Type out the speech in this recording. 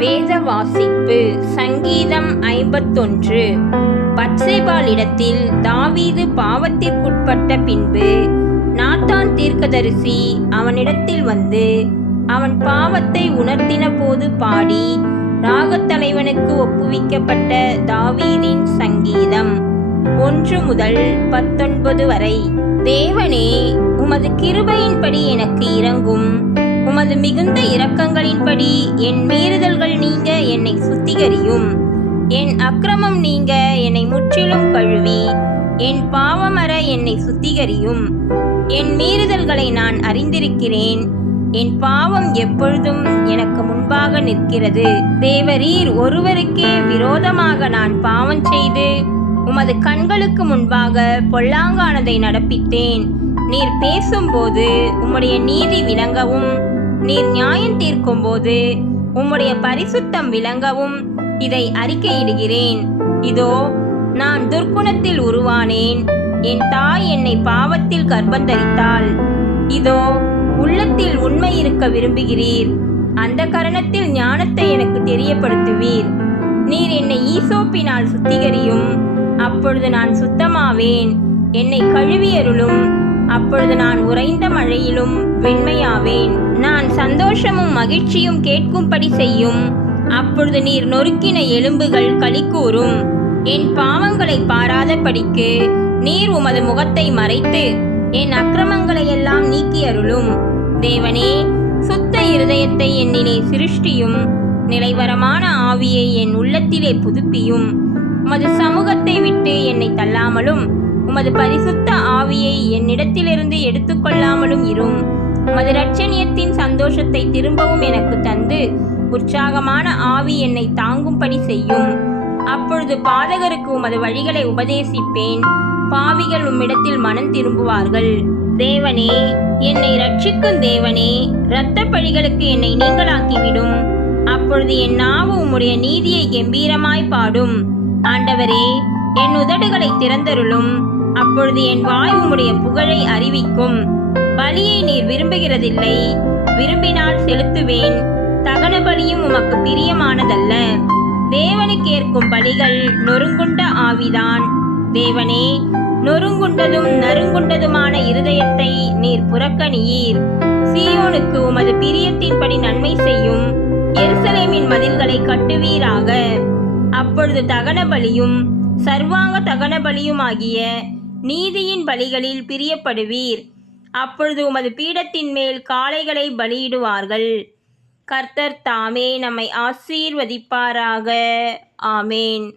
வேத வாசிப்பு சங்கீதம் ஐம்பத்தொன்று. பத்சேபாளிடத்தில் தாவீது பாவத்திற்குட்பட்ட பின்பு நாத்தான் தீர்க்கதரிசி அவனிடத்தில் வந்து அவன் பாவத்தை உணர்த்தின போது பாடி ராகத்தலைவனுக்கு ஒப்புவிக்கப்பட்ட தாவீதின் சங்கீதம் ஒன்று முதல் பத்தொன்பது வரை தேவனே உமது கிருபையின்படி எனக்கு இறங்கும் உமது மிகுந்த இரக்கங்களின்படி என் மீறுதல்கள் நீங்க என்னை சுத்திகரியும். என் அக்கிரமம் நீங்க என்னை முற்றிலும் கழுவி. என் பாவமர என்னை சுத்திகரியும். என் மீறுதல்களை நான் அறிந்திருக்கிறேன். என் பாவம் எப்பொழுதும் எனக்கு முன்பாக நிற்கிறது. தேவரீர் ஒருவருக்கே விரோதமாக நான் பாவம் செய்து உமது கண்களுக்கு முன்பாக பொல்லாங்கானதை நடப்பித்தேன். நீர் பேசும்போது உம்முடைய நீதி விளங்கவும் நீர் நியாயம் தீர்க்கும்போது உம்முடைய பரிசுத்தம் விளங்கவும் இதை அறிக்கையிடுகிறேன். இதோ நான் துர்க்குணத்தில் உருவானேன். என் தாய் என்னை பாவத்தில் கர்ப்பந்தரித்தாள். இதோ உள்ளத்தில் உண்மை இருக்க விரும்புகிறீர். அந்த கரணத்தில் ஞானத்தை எனக்கு தெரியப்படுத்துவீர். நீர் என்னை ஈசோப்பினால் சுத்திகரியும். அப்பொழுது நான் சுத்தமாவேன். என்னை கழுவியருளும். அப்பொழுது நான் உறைந்த மழையிலும் வெண்மையாவேன். சந்தோஷமும் மகிழ்ச்சியும் கேட்கும்படி செய்யும். அப்பொழுது நீர் நொறுக்கின எலும்புகள் களிக்கூறும் என் பாவங்களை பாராதபடிக்கு நீர் உமது முகத்தை மறைத்து என் அக்கிரமங்களை எல்லாம் நீக்கி அருளும் தேவனே சுத்த இருதயத்தை என்னிலே சிருஷ்டியும் நிலைவரமான ஆவியை என் உள்ளத்திலே புதுப்பியும். உமது சமூகத்தை விட்டு என்னை தள்ளாமலும் உமது பரிசுத்த ஆவியை என்னிடத்திலிருந்து எடுத்துக்கொள்ளாமலும் இரும். உமது இரட்சணியத்தின் சந்தோஷத்தை திரும்பவும் எனக்கு தந்து உற்சாகமான ஆவி என்னை தாங்கும்படி செய்யும். அப்பொழுது பாதகருக்கு உமது வழிகளை உபதேசிப்பேன். பாவிகள் உம்மிடத்தில் மனம் திரும்புவார்கள். தேவனே என்னை ரட்சிக்கும் தேவனே இரத்த பழிகளுக்கு என்னை நீங்களாக்கிவிடும். அப்பொழுது என் நாவு உம்முடைய நீதியை கம்பீரமாய் பாடும். ஆண்டவரே என் உதடுகளை திறந்தருளும். அப்பொழுது என் வாய் உம்முடைய புகழை அறிவிக்கும். பலியை நீர் விரும்புகிறதில்லை. விரும்பினால் செலுத்துவேன். தகன பலியும் உமக்கு பிரியமானதல்ல. தேவனுக்கேற்கும் பலிகள் நொறுங்குண்ட ஆவிதான். தேவனே நொறுங்குண்டதும் நறுங்குண்டதுமான இருதயத்தை நீர் புறக்கணியீர். சீயோனுக்கு உமது பிரியத்தின்படி நன்மை செய்யும். எருசலேமின் மதில்களை கட்டுவீராக. அப்பொழுது தகன பலியும் சர்வாங்க தகன பலியுமாகிய நீதியின் பலிகளில் பிரியப்படுவீர். அப்பொழுது உமது பீடத்தின் மேல் காளைகளை பலியிடுவார்கள். கர்த்தர் தாமே நம்மை ஆசீர்வதிப்பாராக. ஆமேன்.